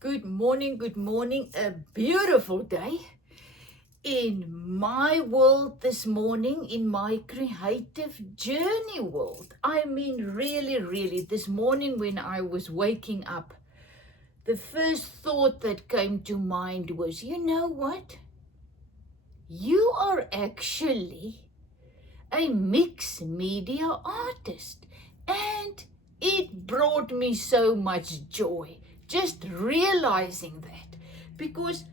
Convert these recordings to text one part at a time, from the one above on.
Good morning, a beautiful day. In my world this morning, in my creative journey world. I mean, really, this morning when I was waking up, the first thought that came to mind was, you know what? You are actually a mixed media artist. And it brought me so much joy just realizing that, because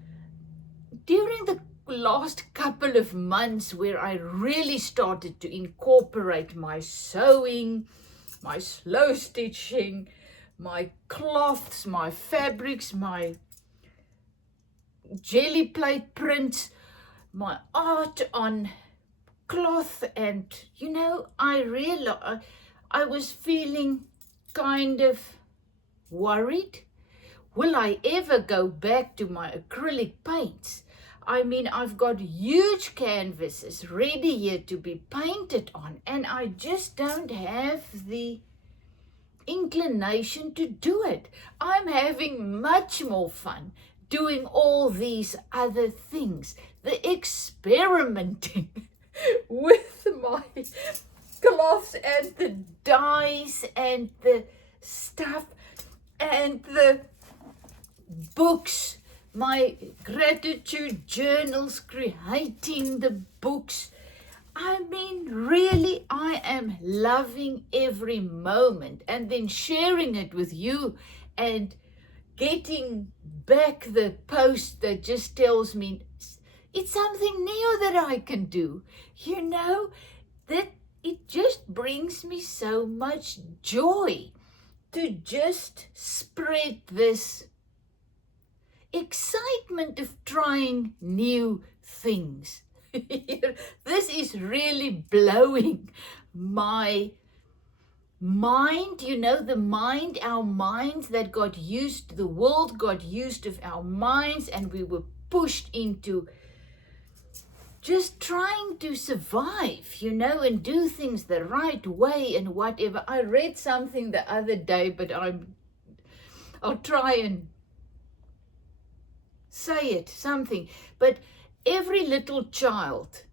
during the last couple of months where I really started to incorporate my sewing, my slow stitching, my cloths, my fabrics, my jelly plate prints, my art on cloth, and I realized I was feeling kind of worried. Will I ever go back to my acrylic paints? I mean, I've got huge canvases ready here to be painted on, and I just don't have the inclination to do it. I'm having much more fun doing all these other things, the experimenting with my cloths and the dyes and the stuff and the books, my gratitude journals, creating the books. I mean, really, I am loving every moment, and then sharing it with you and getting back the post that just tells me it's something new that I can do. That it just brings me so much joy to just spread this excitement of trying new things. This is really blowing my mind, our minds that got used, the world got used of our minds, and we were pushed into just trying to survive, and do things the right way and whatever. I read something the other day, but I'll try and say something. But every little child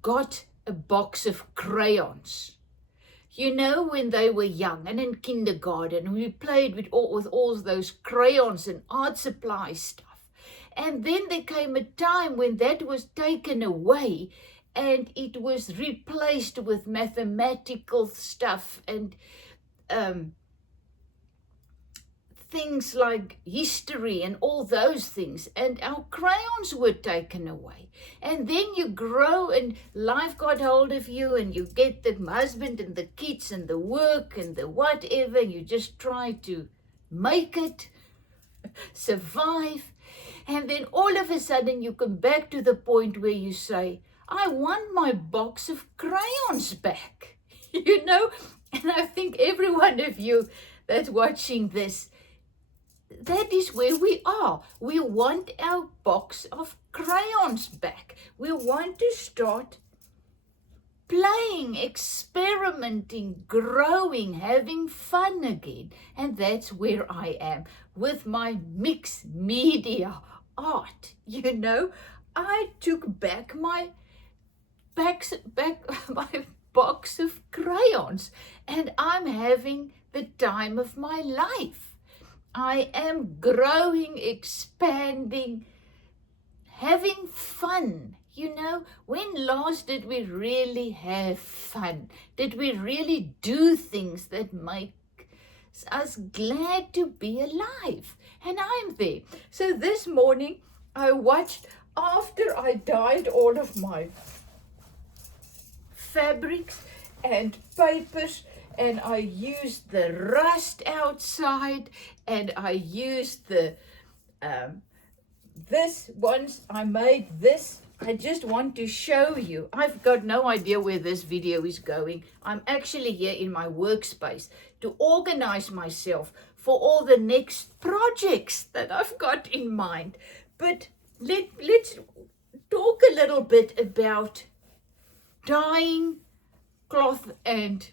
got a box of crayons. When they were young and in kindergarten, we played with all those crayons and art supply stuff. And then there came a time when that was taken away and it was replaced with mathematical stuff and things like history and all those things, and our crayons were taken away. And then you grow and life got hold of you, and you get the husband and the kids and the work and the whatever. You just try to make it, survive. And then all of a sudden you come back to the point where you say, I want my box of crayons back. And I think every one of you that's watching this, that is where we are. We want our box of crayons back. We want to start playing, experimenting, growing, having fun again. And that's where I am with my mixed media art. I took back my my box of crayons, and I'm having the time of my life. I am growing, expanding, having fun. When last did we really have fun? Did we really do things that make us glad to be alive? And I'm there. So this morning I watched, after I dyed all of my fabrics and papers, and I used the rust outside, and I used the this once I made this. I just want to show you. I've got no idea where this video is going. I'm actually here in my workspace to organize myself for all the next projects that I've got in mind. But let's talk a little bit about dyeing cloth and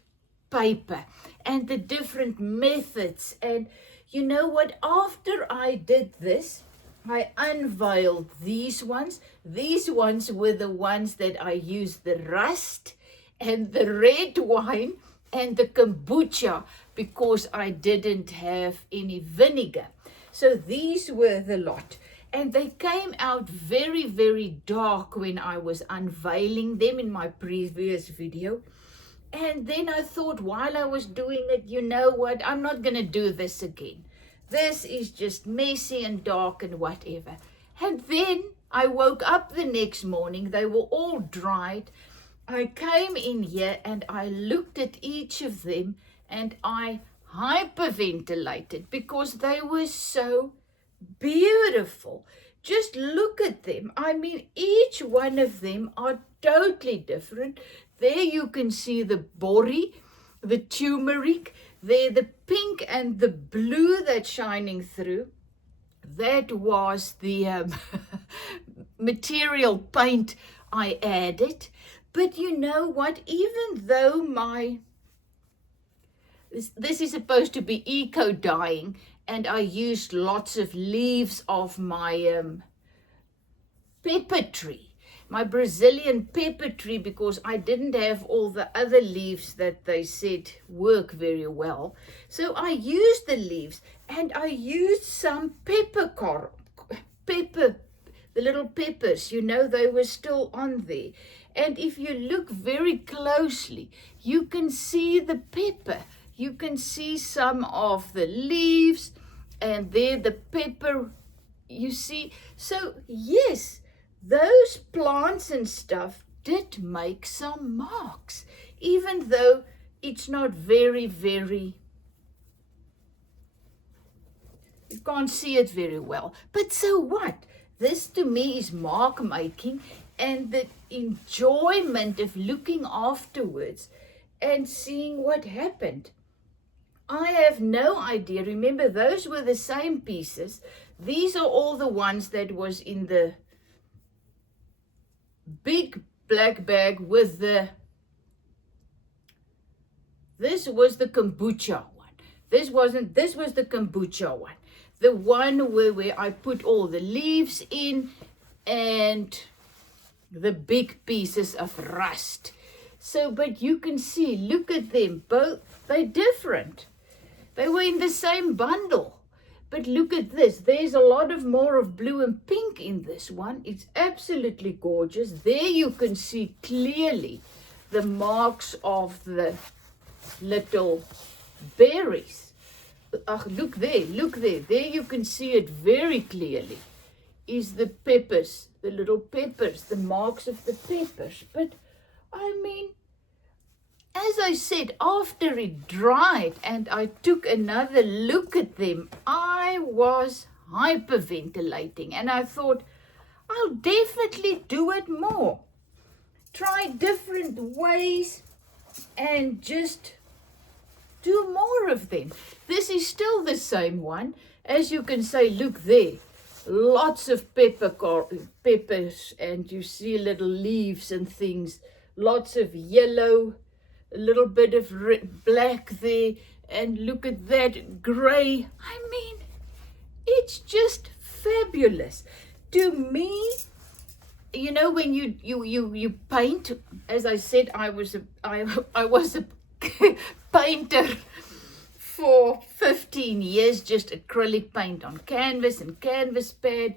paper and the different methods. And you know what? After I did this, I unveiled these ones. These ones were the ones that I used the rust and the red wine and the kombucha because I didn't have any vinegar. So these were the lot. And they came out very, very dark when I was unveiling them in my previous video. And then I thought while I was doing it, you know what? I'm not going to do this again. This is just messy and dark and whatever. And then I woke up the next morning. They were all dried. I came in here and I looked at each of them and I hyperventilated because they were so beautiful. Just look at them. I mean, each one of them are totally different. There you can see the borrie, the turmeric, there the pink and the blue that's shining through. That was the material paint I added. But you know what? Even though this is supposed to be eco-dyeing, and I used lots of leaves of my pepper tree, my Brazilian pepper tree, because I didn't have all the other leaves that they said work very well. So I used the leaves and I used some pepper, the little peppers, you know, they were still on there. And if you look very closely, you can see the pepper. You can see some of the leaves and there the pepper, you see. So yes, those plants and stuff did make some marks, even though it's not very, you can't see it very well. But so what? This to me is mark making and the enjoyment of looking afterwards and seeing what happened. I have no idea. Remember, those were the same pieces. These are all the ones that was in the big black bag with this was the kombucha one. This was the kombucha one. The one where I put all the leaves in and the big pieces of rust. So, but you can see, look at them both. They're different. They were in the same bundle. But look at this. There's a lot of more of blue and pink in this one. It's absolutely gorgeous. There you can see clearly the marks of the little berries. Look there, look there. There you can see it very clearly. Is the peppers, the little peppers, the marks of the peppers. But I mean, as I said, after it dried and I took another look at them, I was hyperventilating and I thought, I'll definitely do it more. Try different ways and just do more of them. This is still the same one. As you can say, look there. Lots of peppers and you see little leaves and things. Lots of yellow. A little bit of black there, and look at that gray. I mean, it's just fabulous. To me, you know, when you paint, as I said, I was a painter for 15 years, just acrylic paint on canvas and canvas pad,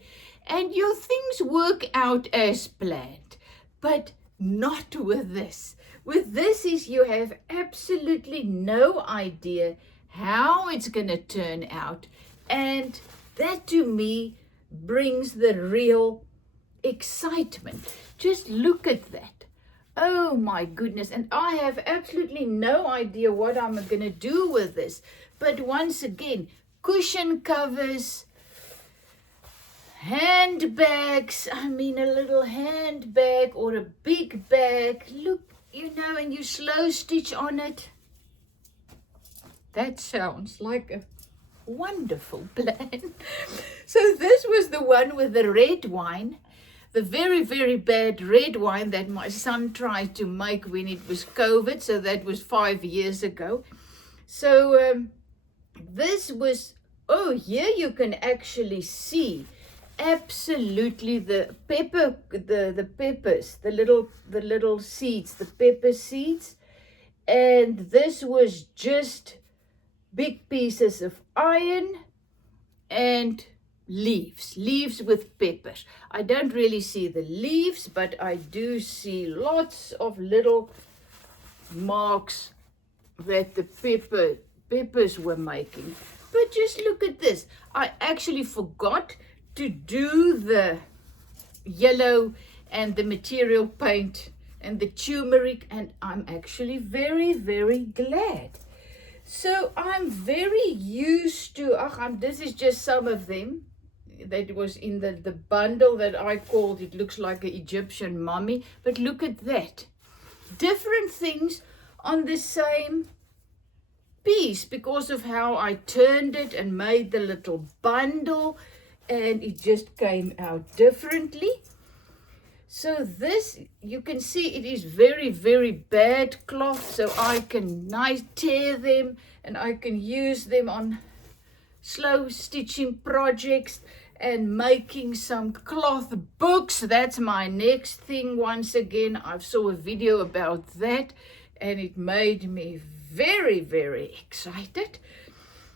and your things work out as planned, but not with this. With this is you have absolutely no idea how it's going to turn out. And that to me brings the real excitement. Just look at that. Oh my goodness. And I have absolutely no idea what I'm going to do with this. But once again, cushion covers, handbags. I mean, a little handbag or a big bag. Look. You know, and you slow stitch on it. That sounds like a wonderful plan. So this was the one with the red wine, the very, very bad red wine that my son tried to make when it was COVID. So that was 5 years ago. So this was Oh, here you can actually see absolutely the pepper, the peppers, the little seeds, the pepper seeds. And this was just big pieces of iron and leaves with peppers. I don't really see the leaves, but I do see lots of little marks that the peppers were making. But just look at this. I actually forgot to do the yellow and the material paint and the turmeric, and I'm actually very, very glad. So I'm very used to, this is just some of them that was in the bundle that I called, it looks like an Egyptian mummy, but look at that. Different things on the same piece because of how I turned it and made the little bundle, and it just came out differently. So this, you can see it is very, very bad cloth, so I can tear them and I can use them on slow stitching projects and making some cloth books. That's my next thing. Once again, I saw a video about that and it made me very, very excited.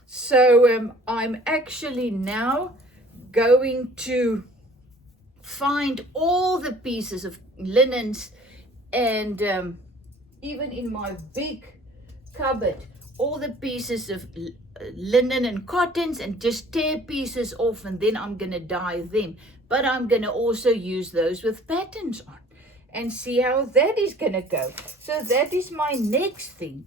So I'm actually now going to find all the pieces of linens and even in my big cupboard, all the pieces of linen and cottons, and just tear pieces off, and then I'm going to dye them. But I'm going to also use those with patterns on and see how that is going to go. So that is my next thing.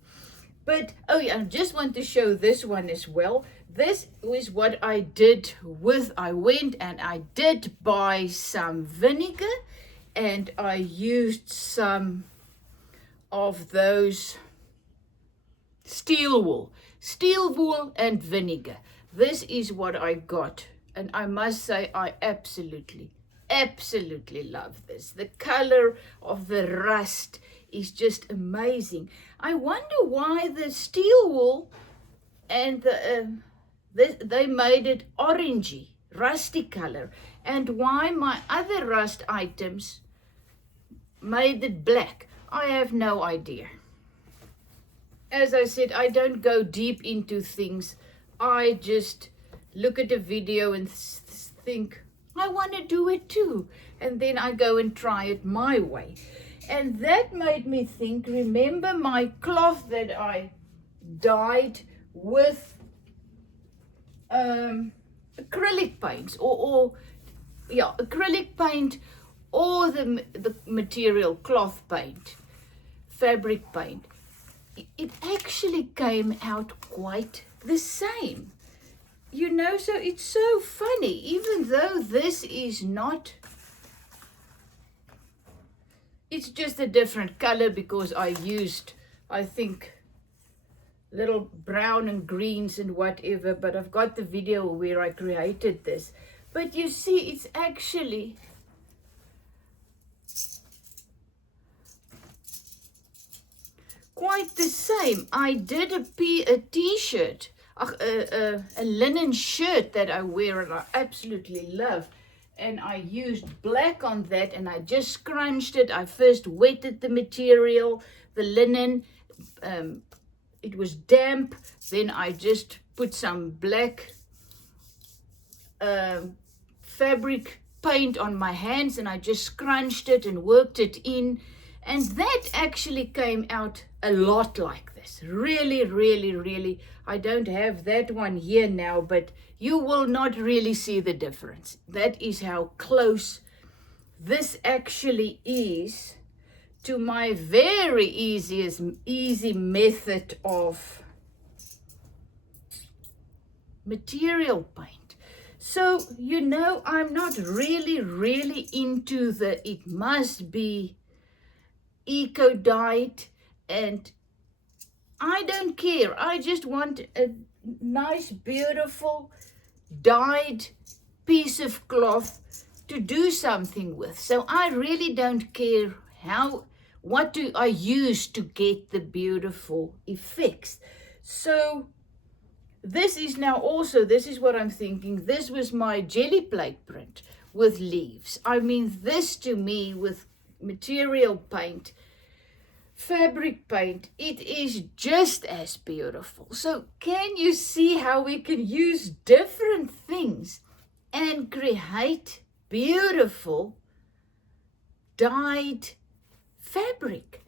But oh yeah, I just want to show this one as well. This was what I did with, I went and I did buy some vinegar and I used some of those steel wool and vinegar. This is what I got, and I must say I absolutely love this. The color of the rust is just amazing. I wonder why the steel wool and they made it orangey, rusty color, and why my other rust items made it black. I have no idea. As I said, I don't go deep into things. I just look at a video and think, I want to do it too. And then I go and try it my way. And that made me think, remember my cloth that I dyed with acrylic paints acrylic paint or the material cloth paint, fabric paint. It actually came out quite the same, you know. So it's so funny, even though this is not, it's just a different color because I used, I think, little brown and greens and whatever, but I've got the video where I created this. But you see, it's actually quite the same. I did a t-shirt, a linen shirt that I wear and I absolutely love. And I used black on that and I just scrunched it. I first wetted the material, the linen. It was damp. Then I just put some black fabric paint on my hands and I just scrunched it and worked it in. And that actually came out a lot like this. Really, really, really. I don't have that one here now, but you will not really see the difference. That is how close this actually is to my very easy method of material paint. So, you know, I'm not really into the, it must be eco dyed, and I don't care. I just want a nice, beautiful, dyed piece of cloth to do something with. So I really don't care what do I use to get the beautiful effects. So this is now also, this is what I'm thinking, this was my jelly plate print with leaves. I mean, this to me with material paint, fabric paint, it is just as beautiful. So can you see how we can use different things and create beautiful dyed fabric?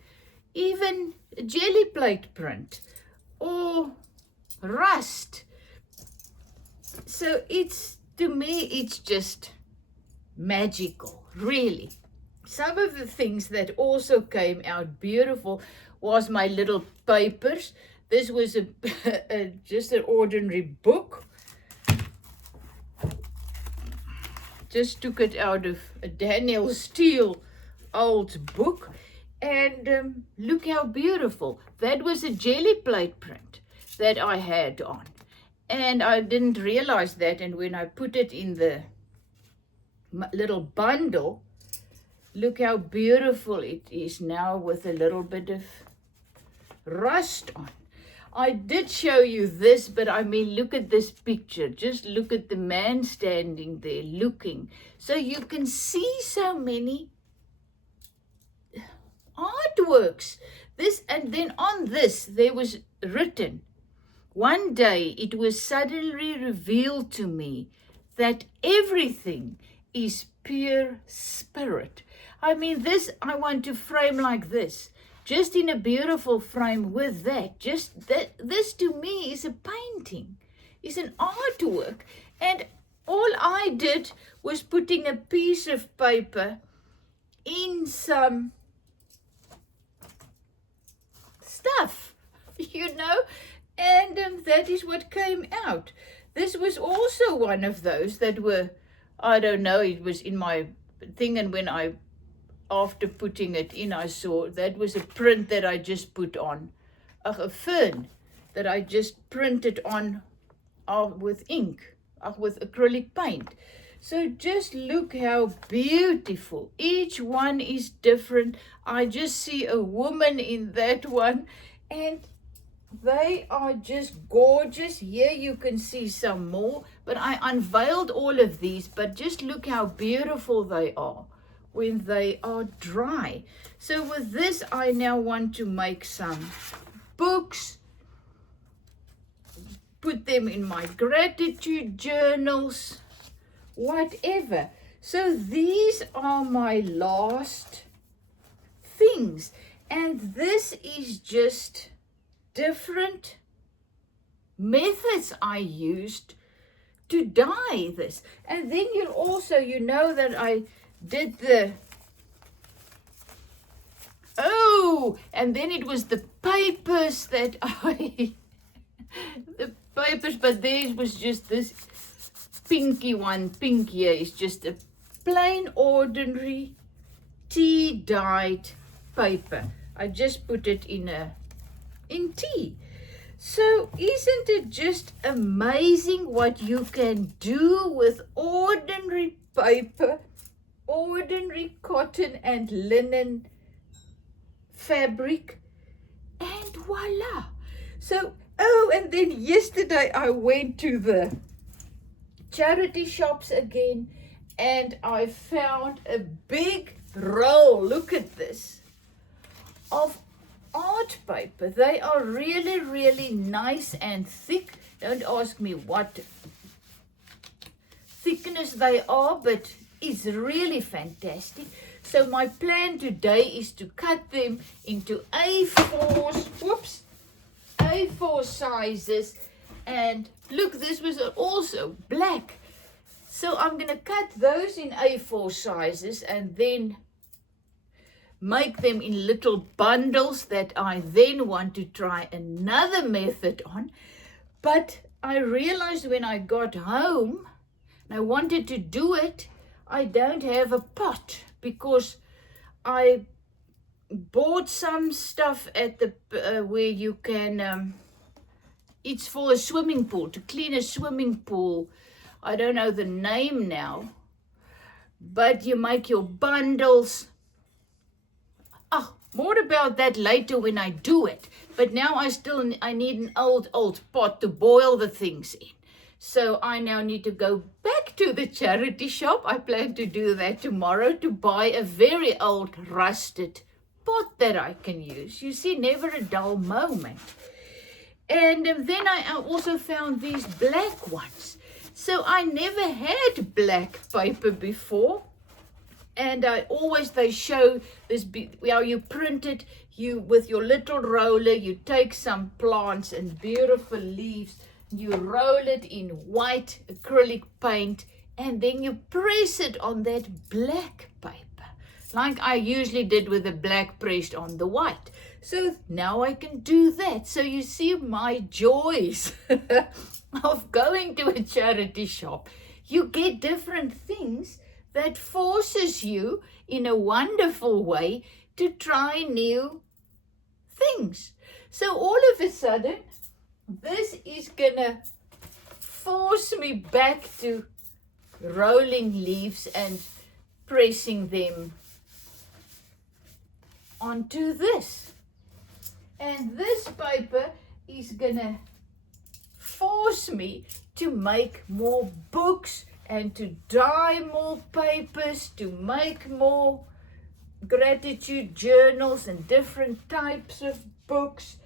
Even jelly plate print or rust. So it's, to me, it's just magical, really. Some of the things that also came out beautiful was my little papers. This was just an ordinary book. Just took it out of a Daniel Steele old book. And look how beautiful. That was a jelly plate print that I had on. And I didn't realize that. And when I put it in the little bundle, look how beautiful it is now with a little bit of rust on. I did show you this, but I mean, look at this picture. Just look at the man standing there looking. So you can see so many artworks. This, and then on this, there was written, one day it was suddenly revealed to me that everything is pure spirit. I mean, this I want to frame like this, just in a beautiful frame with that. Just that, this to me is a painting, is an artwork. And all I did was putting a piece of paper in some stuff, you know, and that is what came out. This was also one of those that were, I don't know, it was in my thing, and when I, after putting it in, I saw that was a print that I just put on, a fern that I just printed on with ink, with acrylic paint. So just look how beautiful. Each one is different. I just see a woman in that one, and they are just gorgeous. Here you can see some more, but I unveiled all of these, but just look how beautiful they are when they are dry. So with this, I now want to make some books, put them in my gratitude journals, whatever. So these are my last things, and this is just different methods I used to dye this. And then you'll also, you know that I did the, and then it was the papers that the papers, but theirs was just this pinky one. Pink here is just a plain ordinary tea dyed paper. I just put it in tea. So isn't it just amazing what you can do with ordinary paper, ordinary cotton and linen fabric, and voila. So, and then yesterday I went to the charity shops again, and I found a big roll, look at this, of art paper. They are really, really nice and thick. Don't ask me what thickness they are, but it's really fantastic. So my plan today is to cut them into A4s, A4 sizes. And look, this was also black. So I'm going to cut those in A4 sizes and then make them in little bundles that I then want to try another method on. But I realized when I got home and I wanted to do it, I don't have a pot because I bought some stuff at the where you can, it's for a swimming pool, to clean a swimming pool. I don't know the name now, but you make your bundles. More about that later when I do it. But now I need an old pot to boil the things in. So I now need to go back to the charity shop. I plan to do that tomorrow to buy a very old rusted pot that I can use. You see, never a dull moment. And then I also found these black ones. So I never had black paper before. And they show this, how you print it, you with your little roller, you take some plants and beautiful leaves, you roll it in white acrylic paint, and then you press it on that black paper, like I usually did with the black pressed on the white. So now I can do that. So you see my joys of going to a charity shop. You get different things that forces you in a wonderful way to try new things. So all of a sudden, this is gonna force me back to rolling leaves and pressing them onto this. And this paper is gonna force me to make more books and to dye more papers, to make more gratitude journals and different types of books.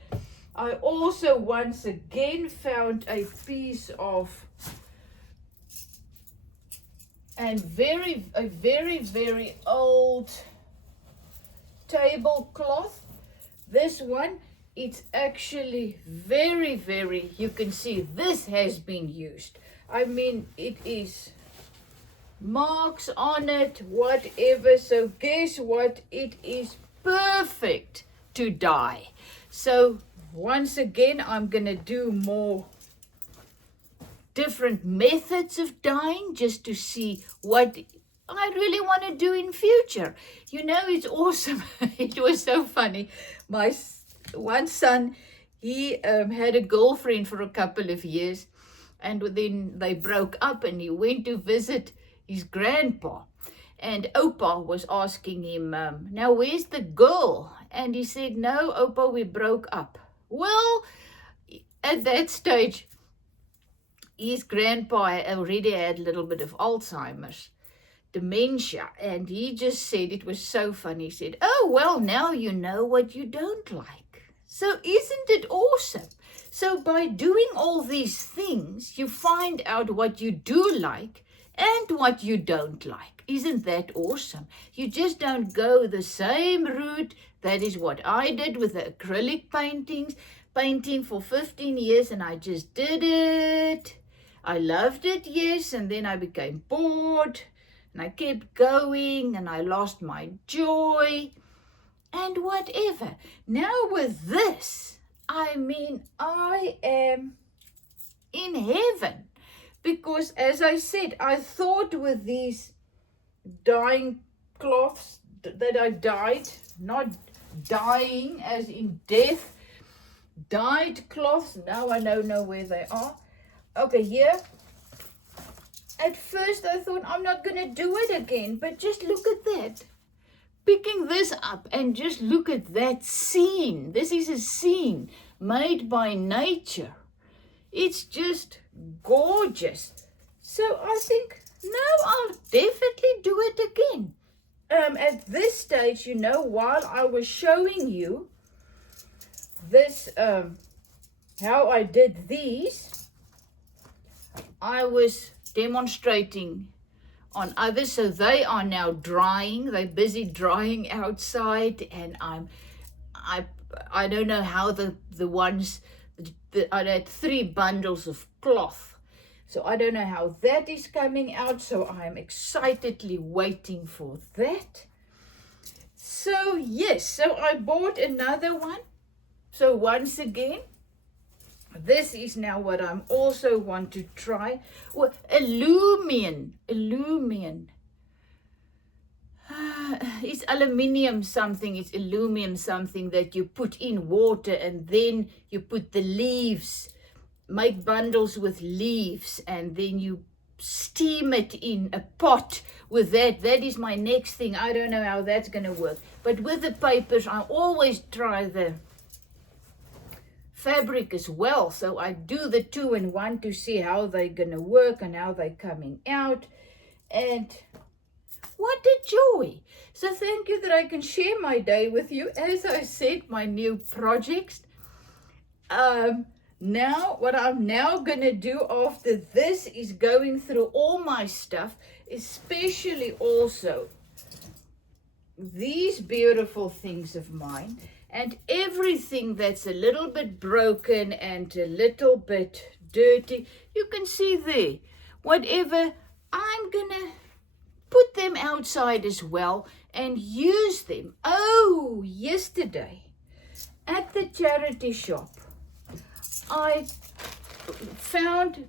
I also once again found a piece of a very old tablecloth. This one, it's actually very, you can see this has been used. I mean, it is marks on it, whatever. So guess what? It is perfect to dye. So once again, I'm going to do more different methods of dyeing just to see what I really want to do in future. You know, it's awesome. It was so funny. My one son, he had a girlfriend for a couple of years, and then they broke up, and he went to visit his grandpa. And Opa was asking him, now where's the girl? And he said, no, Opa, we broke up. Well, at that stage, his grandpa already had a little bit of Alzheimer's, dementia, and he just said, it was so funny, he said, oh, well, now you know what you don't like. So isn't it awesome? So by doing all these things, you find out what you do like and what you don't like. Isn't that awesome? You just don't go the same route. That is what I did with the acrylic painting for 15 years, and I just did it. I loved it, yes, and then I became bored, and I kept going, and I lost my joy, and whatever. Now with this, I mean, I am in heaven, because as I said, I thought with these dyeing cloths that I dyed, not dyeing as in death, dyed cloths, now I don't know where they are. Okay, here. At first I thought I'm not going to do it again, but just look at that. Picking this up and just look at that scene. This is a scene made by nature. It's just gorgeous. So I think, no, I'll definitely do it again. At this stage, you know, while I was showing you this, how I did these, I was demonstrating on others, so they are now drying. They're busy drying outside, and I don't know how the ones, I had 3 bundles of cloth. So I don't know how that is coming out, so I'm excitedly waiting for that. So yes, so I bought another one. So once again, this is now what I'm also want to try. Well, Illumien. It's aluminium something, it's aluminum something that you put in water, and then you put the leaves, make bundles with leaves, and then you steam it in a pot with that. That is my next thing. I don't know how that's going to work. But with the papers, I always try the fabric as well. So I do the 2-in-1 to see how they're going to work and how they're coming out. And what a joy. So thank you that I can share my day with you. As I said, my new projects. Now, what I'm now going to do after this is going through all my stuff, especially also these beautiful things of mine and everything that's a little bit broken and a little bit dirty. You can see there, whatever, I'm going to put them outside as well and use them. Oh, yesterday at the charity shop, I found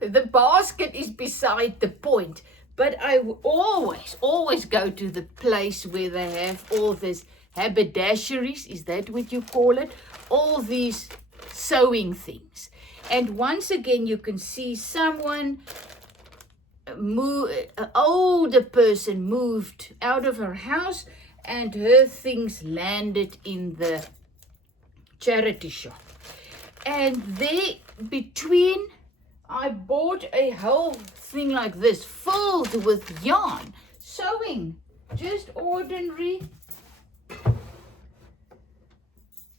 the basket is beside the point, but I always go to the place where they have all this haberdasheries, is that what you call it? All these sewing things. And once again, you can see someone, an older person moved out of her house and her things landed in the charity shop. And there between, I bought a whole thing like this filled with yarn, sewing, just ordinary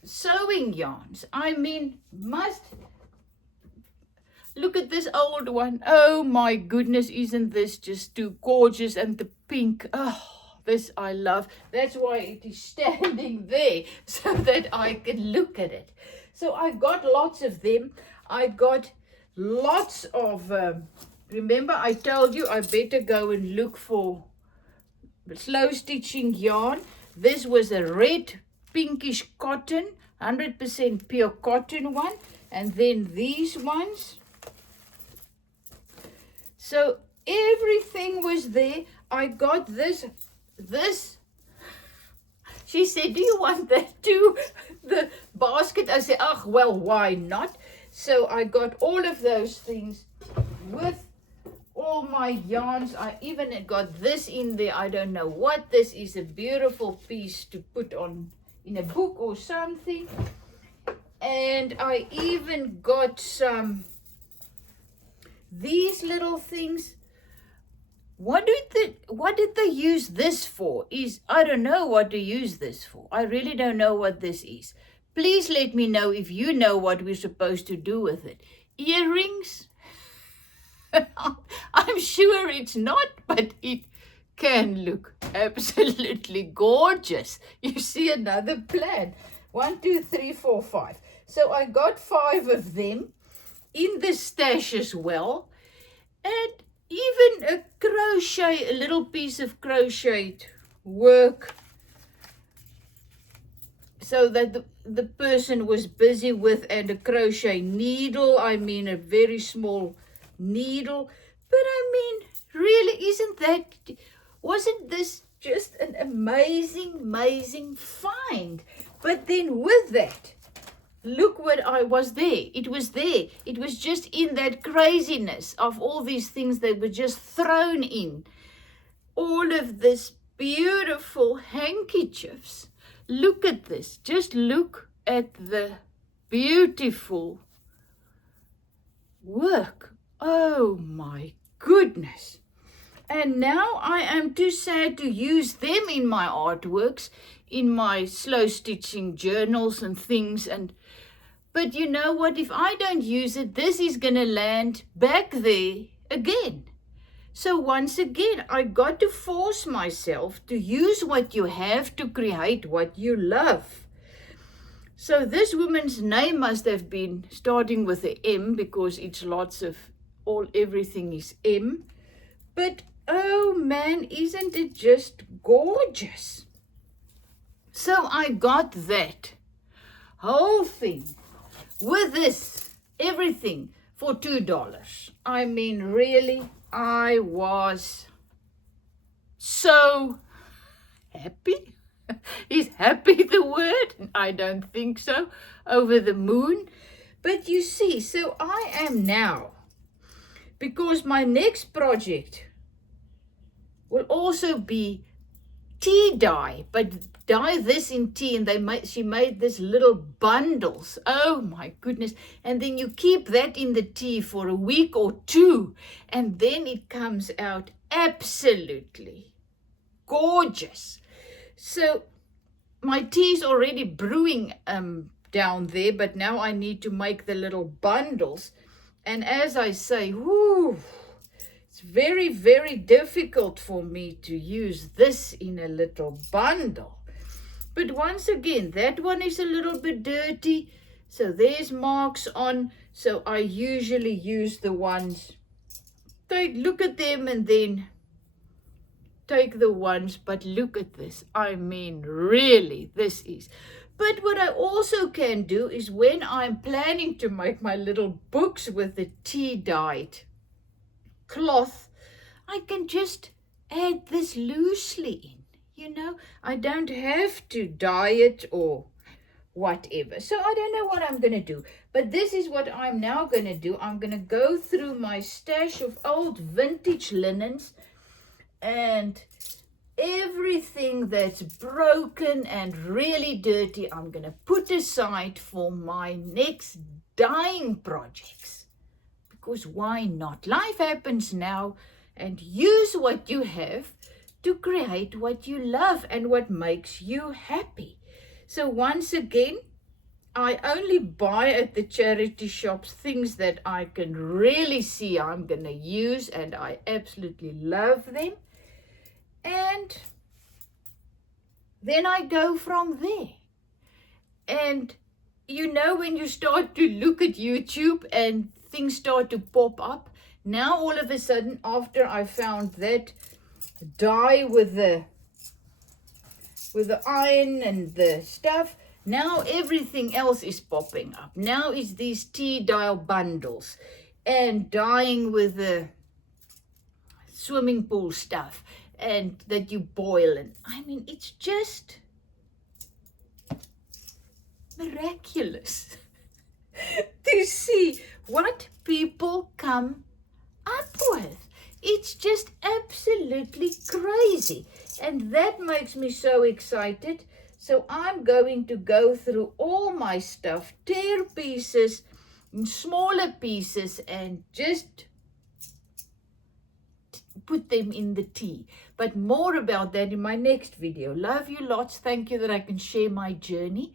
sewing yarns. I mean, look at this old one. Oh my goodness, isn't this just too gorgeous? And the pink, oh, this I love. That's why it is standing there, so that I can look at it. So I got lots of them. I got lots of, remember I told you I better go and look for slow stitching yarn. This was a red pinkish cotton, 100% pure cotton one. And then these ones. So everything was there. I got this. She said, do you want that too? The basket. I said, oh, well, why not? So I got all of those things with all my yarns. I even got this in there. I don't know what this is. A beautiful piece to put on in a book or something. And I even got these little things. What did they use this for? I don't know what to use this for. I really don't know what this is. Please let me know if you know what we're supposed to do with it. Earrings? I'm sure it's not, but it can look absolutely gorgeous. You see another plan. 1, 2, 3, 4, 5. So I got 5 of them in the stash as well. And even a little piece of crocheted work, so that the person was busy with, and a crochet needle, I mean a very small needle. But I mean, really, wasn't this just an amazing find? But then with that, look what I was there. It was there. It was just in that craziness of all these things that were just thrown in. All of this beautiful handkerchiefs. Look at this. Just look at the beautiful work. Oh my goodness. And now I am too sad to use them in my artworks, in my slow stitching journals and things. But you know what? If I don't use it, this is going to land back there again. So once again, I got to force myself to use what you have to create what you love. So this woman's name must have been starting with a M, because it's everything is M. But oh man, isn't it just gorgeous? So I got that whole thing with this, everything for $2. I mean, really, I was so happy. Is happy the word? I don't think so. Over the moon. But you see, so I am now because my next project will also be tea dye, but dye this in tea, and she made this little bundles. Oh my goodness. And then you keep that in the tea for a week or two, and then it comes out absolutely gorgeous. So my tea's already brewing down there, but now I need to make the little bundles. And as I say, it's very, very difficult for me to use this in a little bundle. But once again, that one is a little bit dirty, so there's marks on. So I usually use the ones, look at them and then take the ones, but look at this. I mean, really, this is. But what I also can do is when I'm planning to make my little books with the tea dyed cloth, I can just add this loosely in, I don't have to dye it or whatever. So I don't know what I'm going to do, but this is what I'm now going to do. I'm going to go through my stash of old vintage linens and everything that's broken and really dirty, I'm going to put aside for my next dyeing projects. Because why not? Life happens now, and use what you have to create what you love and what makes you happy. So once again, I only buy at the charity shops things that I can really see I'm going to use, and I absolutely love them. And then I go from there. And when you start to look at YouTube and things start to pop up, now all of a sudden, after I found that dye with the iron and the stuff, now everything else is popping up. Now it's these tea dye bundles and dyeing with the swimming pool stuff and that you boil. And I mean, it's just miraculous to see what people come up with. It's just absolutely crazy, and that makes me so excited. So I'm going to go through all my stuff, tear pieces in smaller pieces, and just put them in the tea. But more about that in my next video. Love you lots. Thank you that I can share my journey.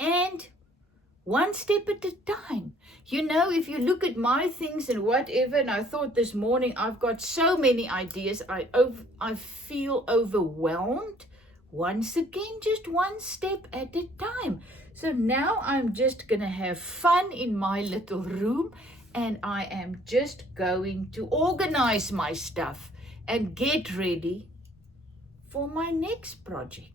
And one step at a time. If you look at my things and whatever, and I thought this morning, I've got so many ideas, I feel overwhelmed. Once again, just one step at a time. So now I'm just going to have fun in my little room, and I am just going to organize my stuff and get ready for my next project.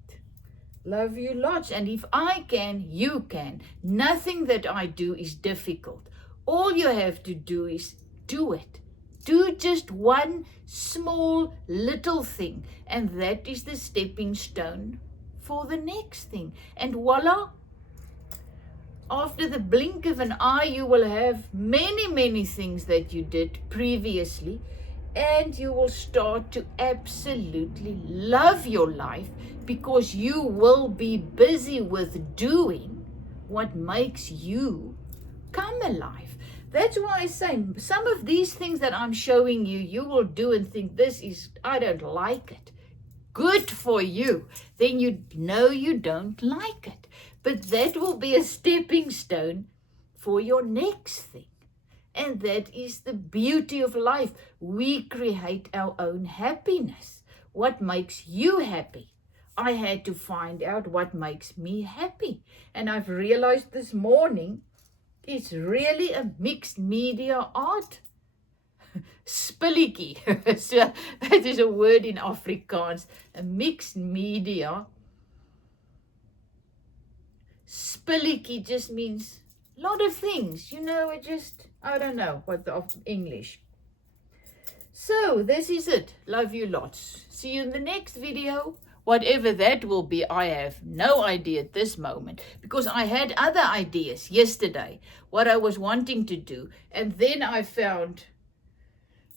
Love you lots. And if I can, you can. Nothing that I do is difficult. All you have to do is do it. Do just one small little thing, and that is the stepping stone for the next thing. And voila, after the blink of an eye, you will have many, many things that you did previously, and you will start to absolutely love your life, because you will be busy with doing what makes you come alive. That's why I say some of these things that I'm showing you, you will do and think, I don't like it. Good for you. Then you know you don't like it. But that will be a stepping stone for your next thing. And that is the beauty of life. We create our own happiness. What makes you happy? I had to find out what makes me happy. And I've realized this morning, it's really a mixed media art. Spilletjie. So that is a word in Afrikaans. A mixed media. Spilletjie just means a lot of things. I don't know what of English. So this is it. Love you lots. See you in the next video. Whatever that will be, I have no idea at this moment, because I had other ideas yesterday, what I was wanting to do. And then I found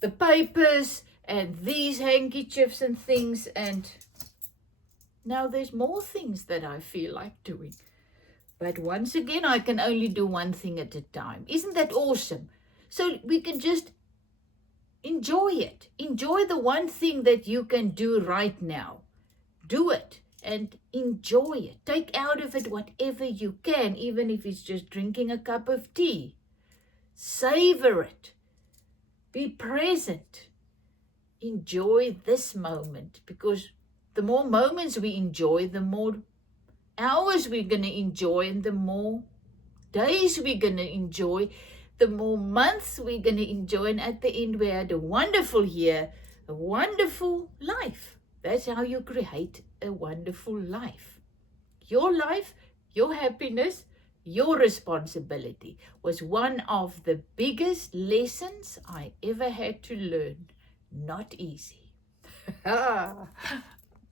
the papers and these handkerchiefs and things, and now there's more things that I feel like doing. But once again, I can only do one thing at a time. Isn't that awesome? So we can just enjoy it. Enjoy the one thing that you can do right now. Do it and enjoy it. Take out of it whatever you can, even if it's just drinking a cup of tea. Savor it. Be present. Enjoy this moment, because the more moments we enjoy, the more hours we're going to enjoy, and the more days we're going to enjoy, the more months we're going to enjoy, and at the end we had a wonderful year, a wonderful life. That's how you create a wonderful life. Your life, your happiness, your responsibility was one of the biggest lessons I ever had to learn. Not easy.